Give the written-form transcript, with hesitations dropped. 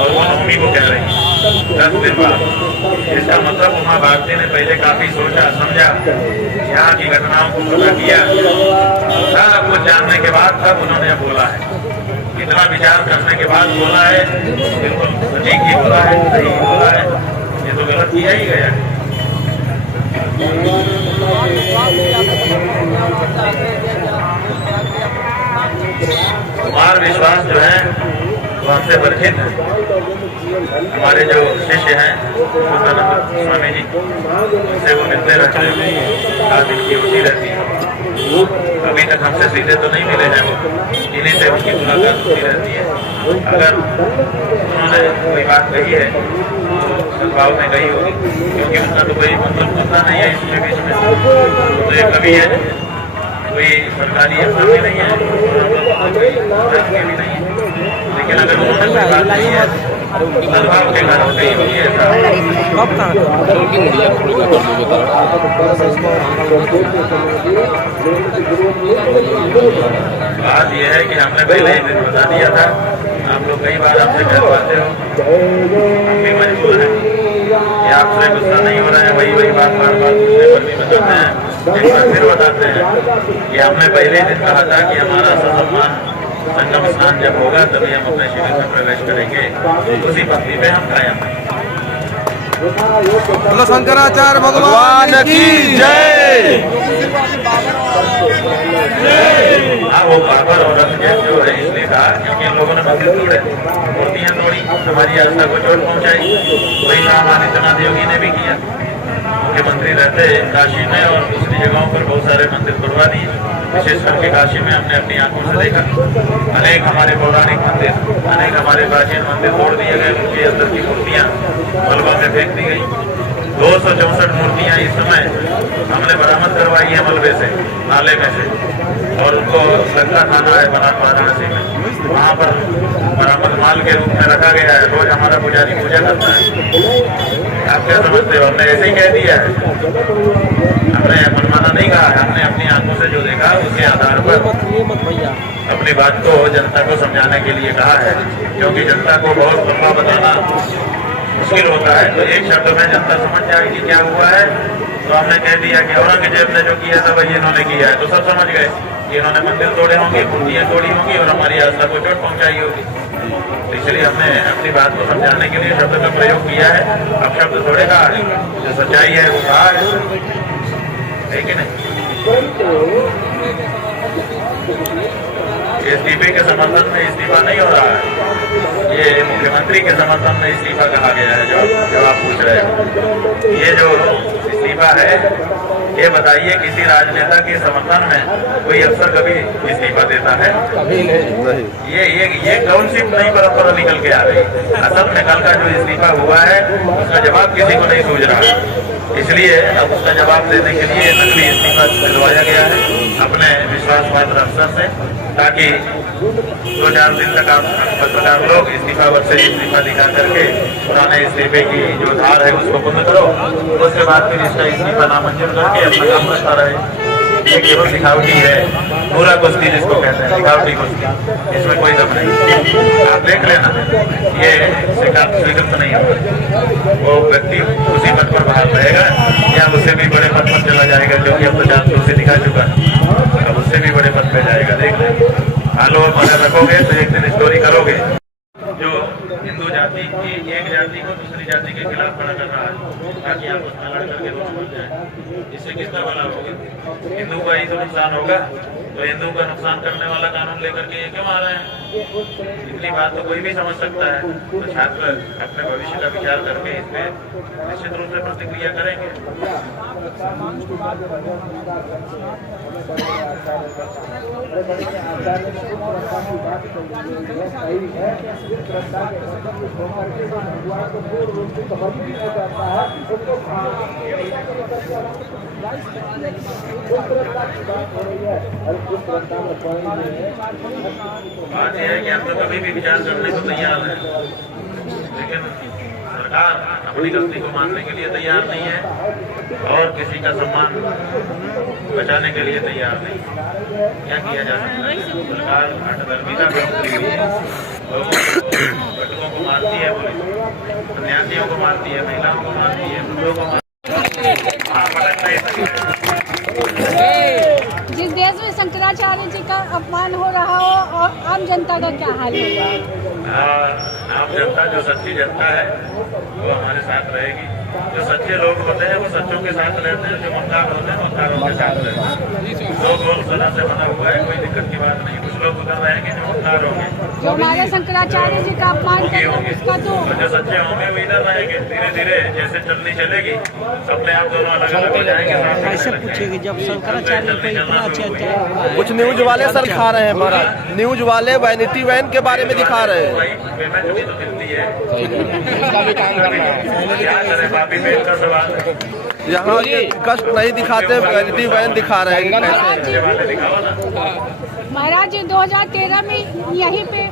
और वो मम्मी को कह रही है 10 दिन बाद। इसका मतलब उमा भारती ने पहले काफी सोचा समझा, यहाँ की घटनाओं को पता किया, सब कुछ जानने के बाद तब उन्होंने बोला है। इतना विचार करने के बाद बोला है, बिल्कुल सटीक ही बोला है, सही ही बोला है, ये तो गलत किया ही गया है। कुमार विश्वास जो है वो हमसे परिचित है। हमारे जो शिष्य हैं मुक्तानंद स्वामी जी, उनसे वो मिलते रहते हैं, बात इनकी होती रहती है। अभी तक हमसे सीधे तो नहीं मिले हैं, इन्हीं से उनकी मुलाकात होती रहती है। अगर उन्होंने कोई बात कही है तो सद्भाव में कही होगी, क्योंकि उनका तो कोई मतलब पता नहीं है इसके बीच में। तो ये कभी है, कोई सरकारी अफसर भी नहीं है और भी नहीं है, लेकिन अगर उन्होंने कोई बात कही है सद्भाव के कारण कही होगी ऐसा। बात यह है कि हमने पहले ही दिन बता दिया था, आप लोग कई बार आपसे कह पाते हो, हम भी मजबूर हैं कि आपसे गुस्सा नहीं हो रहा है, वही बात बार पूछने पर भी बताते हैं, एक बार फिर बताते हैं कि हमने पहले दिन कहा था कि हमारा ससम्मान संगम स्नान जब होगा तभी हम अपने शिविर में प्रवेश करेंगे, उसी पंक्ति में हम कायम हैं। बोलो शंकराचार्य भगवान की जय। हाँ, वो बाबर और रथ जो है इसलिए कहा क्योंकि इन लोगों ने मंदिर तोड़े, मूर्तियां तोड़ी, हमारी आस्था को चोट पहुंचाई। वही काम आदित्यनाथ योगी ने भी किया। मुख्यमंत्री रहते काशी में और दूसरी जगहों पर बहुत सारे मंदिर तोड़वा दिए। विशेष करके काशी में हमने अपनी आंखों से देखा, अनेक हमारे पौराणिक मंदिर, अनेक हमारे प्राचीन मंदिर तोड़ दिए गए, उनके अंदर की मूर्तियां मलबा में फेंक दी गई। 264 मूर्तियां इस समय हमने बरामद करवाई है मलबे से, नाले में से, और उनको लगता थाना है वाराणसी में, वहाँ पर बरामद माल के रूप में रखा गया है। रोज हमारा पुजारी पूजा करता है। आप क्या समझते हो, हमने ऐसे ही कह दिया है? हमने मनमाना नहीं कहा है, हमने अपनी आंखों से जो देखा उसके आधार पर अपनी बात को जनता को समझाने के लिए कहा है, क्योंकि जनता को बहुत लंबा बताना मुश्किल होता है। तो एक शब्द में जनता समझ जाएगी क्या हुआ है। तो हमने कह दिया कि औरंगजेब ने जो किया था वही इन्होंने किया है, तो सब समझ गए कि इन्होंने मंदिर तोड़े होंगे, मूर्तियां तोड़ी होंगी और हमारी आस्था को चोट पहुंचाई होगी। तो इसलिए हमने अपनी बात को समझाने के लिए शब्द का प्रयोग किया है। अब शब्द थोड़े कहा है, जो सच्चाई है वो कहा है कि नहीं। इस्तीफे के समर्थन में इस्तीफा नहीं हो रहा है, ये मुख्यमंत्री के समर्थन में इस्तीफा कहा गया है। जो आप पूछ रहे हो, ये जो इस्तीफा है, ये बताइए किसी राजनेता के समर्थन में कोई अफसर कभी इस्तीफा देता है? कभी नहीं। ये कौन सी नई परंपरा निकल के आ रही है? असल में कल का जो इस्तीफा हुआ है उसका जवाब किसी को नहीं सूझ रहा है, इसलिए अब उसका जवाब देने के लिए नकली इस्तीफा दिलवाया गया है अपने विश्वास पात्र अफसर से, ताकि 2-4 दिन तक आप पत्रकार लोग इस्तीफा से इस्तीफा दिखा करके पुराने इस्तीफे की जो धार है उसको बंद करो, उसके बाद फिर इसका इस्तीफा नामंजूर करके अपना काम करता रहे। ये केवल दिखावटी है, पूरा कुश्ती जिसको कहते हैं, दिखावटी कुश्ती, इसमें कोई दम नहीं। आप देख लेना, ये स्वीकृत नहीं होगा। वो व्यक्ति उसी पद पर बहाल रहेगा या उससे भी बड़े पद पर चला जाएगा, क्योंकि अब तो 400 दिखा चुका है, अब उससे भी बड़े पद पे जाएगा। देख लें, आलो अगर रखोगे तो एक दिन स्टोरी करोगे। जो हिंदू जाति की एक जाति को दूसरी जाति के खिलाफ खड़ा कर रहा है ताकि आपस में लड़ करके दोनों बन जाए, इससे किसका भला होगा? हिंदू का ही तो नुकसान होगा। तो हिंदू का नुकसान करने वाला कानून लेकर के क्यों आ रहे हैं? इतनी बात तो कोई भी समझ सकता है। तो छात्र अपने भविष्य का विचार करके इसमें निश्चित रूप से प्रतिक्रिया करेंगे। बात यह है कि हम तो कभी भी विचार करने को तैयार है, लेकिन सरकार अपनी गलती को मानने के लिए तैयार नहीं है और किसी का सम्मान बचाने के लिए तैयार नहीं। क्या किया जा सकता है? सरकार हठधर्मी का काम कर रही है, लोगों को मारती है, मारती है, महिलाओं को मारती है, बुजुर्गों को मारती है। आप भटक नहीं सकते। जिस देश में शंकराचार्य जी का अपमान हो रहा हो और आम जनता का क्या हाल होगा? आम जनता, जो सच्ची जनता है वो हमारे साथ रहेगी। जो सच्चे लोग होते हैं वो सच्चों के साथ रहते हैं, जो मक्कार होते हैं मक्कारों के साथ रहते हैं। दो गोल सदा से बना हुआ है, कोई दिक्कत की बात नहीं। कुछ लोग उधर रहेंगे जो मक्कार होंगे, जो हमारे शंकराचार्य जी का अपमान होंगे करते उसका तो जो सच्चे होंगे वो इधर रहेंगे। धीरे धीरे जैसे चलनी चलेगी, अपने आप दोनों अलग अलग हो जाएंगे। कैसे पूछेगी जब शंकराचार्य को इतना अत्याचार? कुछ न्यूज वाले सर खा रहे हैं महाराज, न्यूज वाले वैनिटी वैन के बारे में दिखा रहे हैं। पेमेंट भी तो मिलती है, उसका भी काम करना है। क्या करें, बापी पेट का सवाल है। यहाँ कष्ट नहीं दिखाते, वैनिटी वैन दिखा रहे हैं कैसे। ये वाले दिखाओ ना। महाराज जी 2013 में यहीं पे